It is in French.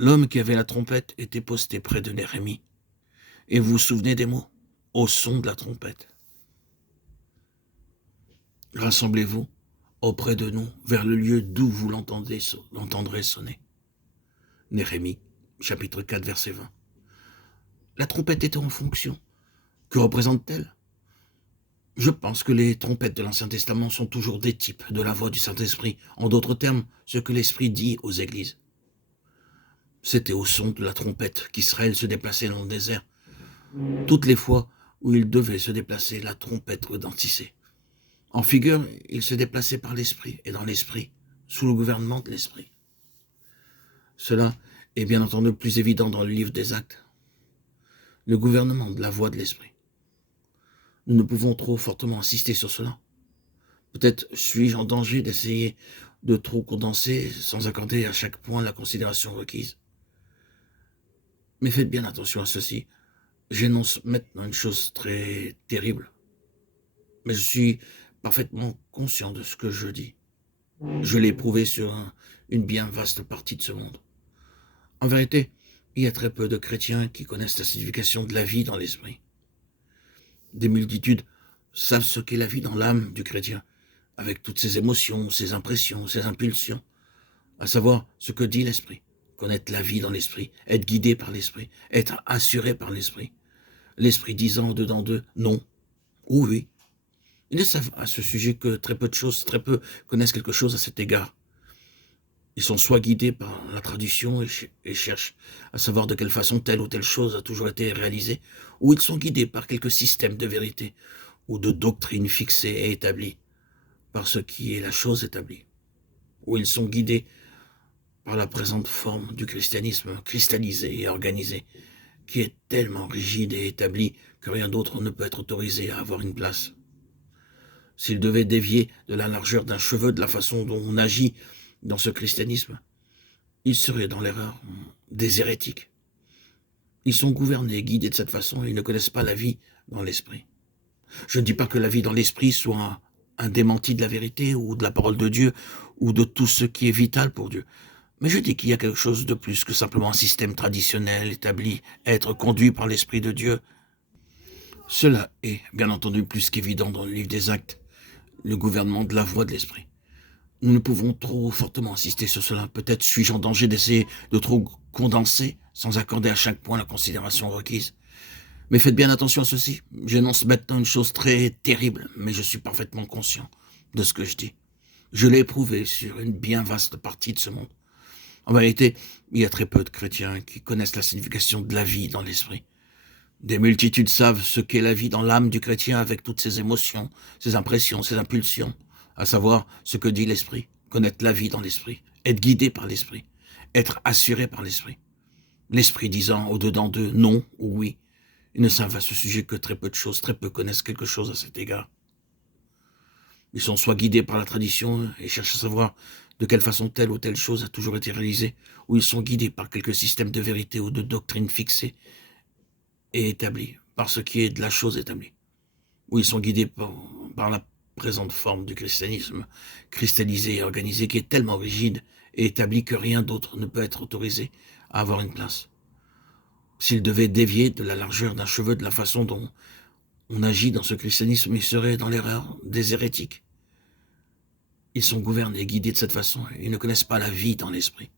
L'homme qui avait la trompette était posté près de Néhémie. Et vous vous souvenez des mots? Au son de la trompette. Rassemblez-vous auprès de nous, vers le lieu d'où vous l'entendrez sonner. Néhémie, chapitre 4, verset 20. La trompette était en fonction. Que représente-t-elle? Je pense que les trompettes de l'Ancien Testament sont toujours des types de la voix du Saint-Esprit. En d'autres termes, ce que l'Esprit dit aux églises. C'était au son de la trompette qu'Israël se déplaçait dans le désert. Toutes les fois où il devait se déplacer, la trompette retentissait. En figure, il se déplaçait par l'Esprit et dans l'Esprit, sous le gouvernement de l'Esprit. Cela est bien entendu plus évident dans le livre des Actes. Le gouvernement de la voix de l'Esprit. Nous ne pouvons trop fortement insister sur cela. Peut-être suis-je en danger d'essayer de trop condenser sans accorder à chaque point la considération requise. Mais faites bien attention à ceci. J'énonce maintenant une chose très terrible. Mais je suis parfaitement conscient de ce que je dis. Je l'ai prouvé sur une bien vaste partie de ce monde. En vérité, il y a très peu de chrétiens qui connaissent la signification de la vie dans l'esprit. Des multitudes savent ce qu'est la vie dans l'âme du chrétien, avec toutes ses émotions, ses impressions, ses impulsions, à savoir ce que dit l'esprit. Connaître la vie dans l'esprit, être guidé par l'esprit, être assuré par l'esprit. L'esprit disant au-dedans d'eux non ou oui. Ils ne savent à ce sujet que très peu connaissent quelque chose à cet égard. Ils sont soit guidés par la tradition et cherchent à savoir de quelle façon telle ou telle chose a toujours été réalisée, ou ils sont guidés par quelques systèmes de vérité ou de doctrine fixée et établie par ce qui est la chose établie, ou ils sont guidés par la présente forme du christianisme cristallisé et organisé, qui est tellement rigide et établi que rien d'autre ne peut être autorisé à avoir une place. S'ils devaient dévier de la largeur d'un cheveu de la façon dont on agit dans ce christianisme, ils seraient dans l'erreur, des hérétiques. Ils sont gouvernés, guidés de cette façon, et ils ne connaissent pas la vie dans l'esprit. Je ne dis pas que la vie dans l'esprit soit un démenti de la vérité ou de la parole de Dieu ou de tout ce qui est vital pour Dieu. Mais je dis qu'il y a quelque chose de plus que simplement un système traditionnel établi, être conduit par l'Esprit de Dieu. Cela est, bien entendu, plus qu'évident dans le livre des Actes, le gouvernement de la voix de l'Esprit. Nous ne pouvons trop fortement insister sur cela. Peut-être suis-je en danger d'essayer de trop condenser sans accorder à chaque point la considération requise. Mais faites bien attention à ceci. J'énonce maintenant une chose très terrible, mais je suis parfaitement conscient de ce que je dis. Je l'ai éprouvé sur une bien vaste partie de ce monde. En vérité, il y a très peu de chrétiens qui connaissent la signification de la vie dans l'esprit. Des multitudes savent ce qu'est la vie dans l'âme du chrétien avec toutes ses émotions, ses impressions, ses impulsions, à savoir ce que dit l'esprit, connaître la vie dans l'esprit, être guidé par l'esprit, être assuré par l'esprit. L'esprit disant au-dedans d'eux non ou oui. Ils ne savent à ce sujet que très peu connaissent quelque chose à cet égard. Ils sont soit guidés par la tradition et cherchent à savoir de quelle façon telle ou telle chose a toujours été réalisée, ou ils sont guidés par quelques systèmes de vérité ou de doctrine fixés et établis, par ce qui est de la chose établie, ou ils sont guidés par la présente forme du christianisme, cristallisé et organisé, qui est tellement rigide et établi que rien d'autre ne peut être autorisé à avoir une place. S'ils devaient dévier de la largeur d'un cheveu de la façon dont on agit dans ce christianisme, ils seraient dans l'erreur des hérétiques. Ils sont gouvernés et guidés de cette façon, et ils ne connaissent pas la vie dans l'esprit.